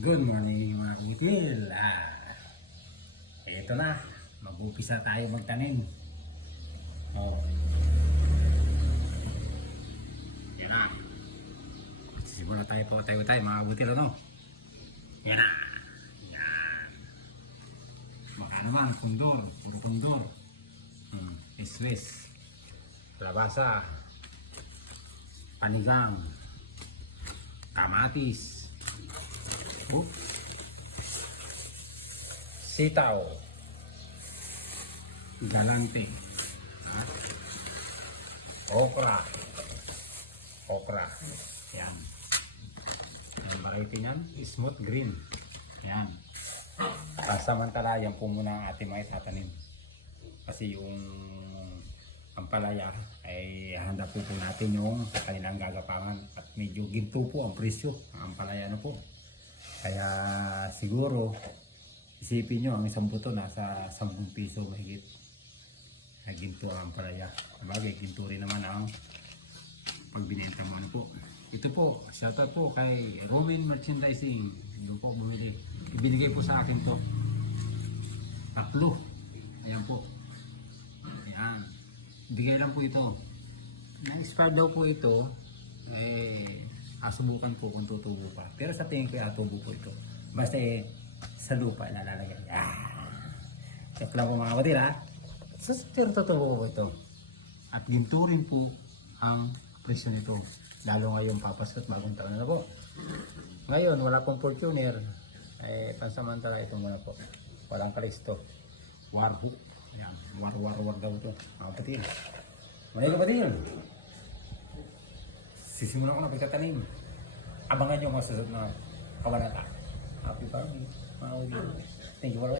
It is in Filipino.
Good morning mga kumitil. Ito na, mag-upisa tayo magtanim. Yan na. Simula tayo po tayo mga kumitil, ano? Yan na. Yan. Baka naman, kundor, puro kundor. Iswes, labasa, panigang, kamatis, sitaw, galante, okra, yan. Yung variety niyan, smooth green, yan. Samantala, yan po muna ang ating mga itatanim. Kasi yung ampalaya ay handa po natin yung kanilang gagapangan at medyo ginto po ang presyo ang ampalaya na po. Kaya siguro isipin nyo ang isang buto nasa 10 piso mahigit na ginto ang ampalaya. Sabagay, ginto rin naman ang pagbinenta mo po. Ito po, shoutout po kay Rowan Merchandising. Doon po bumili. Ibinigay po sa akin to. 3. Ayan po. Ayan. Bigay lang po ito. Na-expire daw po ito. Asubukan po kung tutubo pa. Pero sa tingin ko tubo po ito. Basta sa lupa nalalagay. Check lang po mga kapatid ha. Pero tutubo po ito. At ginto rin po ang presyo nito. Lalo ngayon papasot bagong taon na po. Ngayon wala pong Fortuner. Pansamantala ito muna po. Walang kalisto. Warhook. Ayan. War daw ito. Mga kapatid. Mga kapatid. Sisimulan ko na pagtatanim. Abangan nyo mga susunod na kabanata. Happy farming. Mga kapatid. Thank you for watching.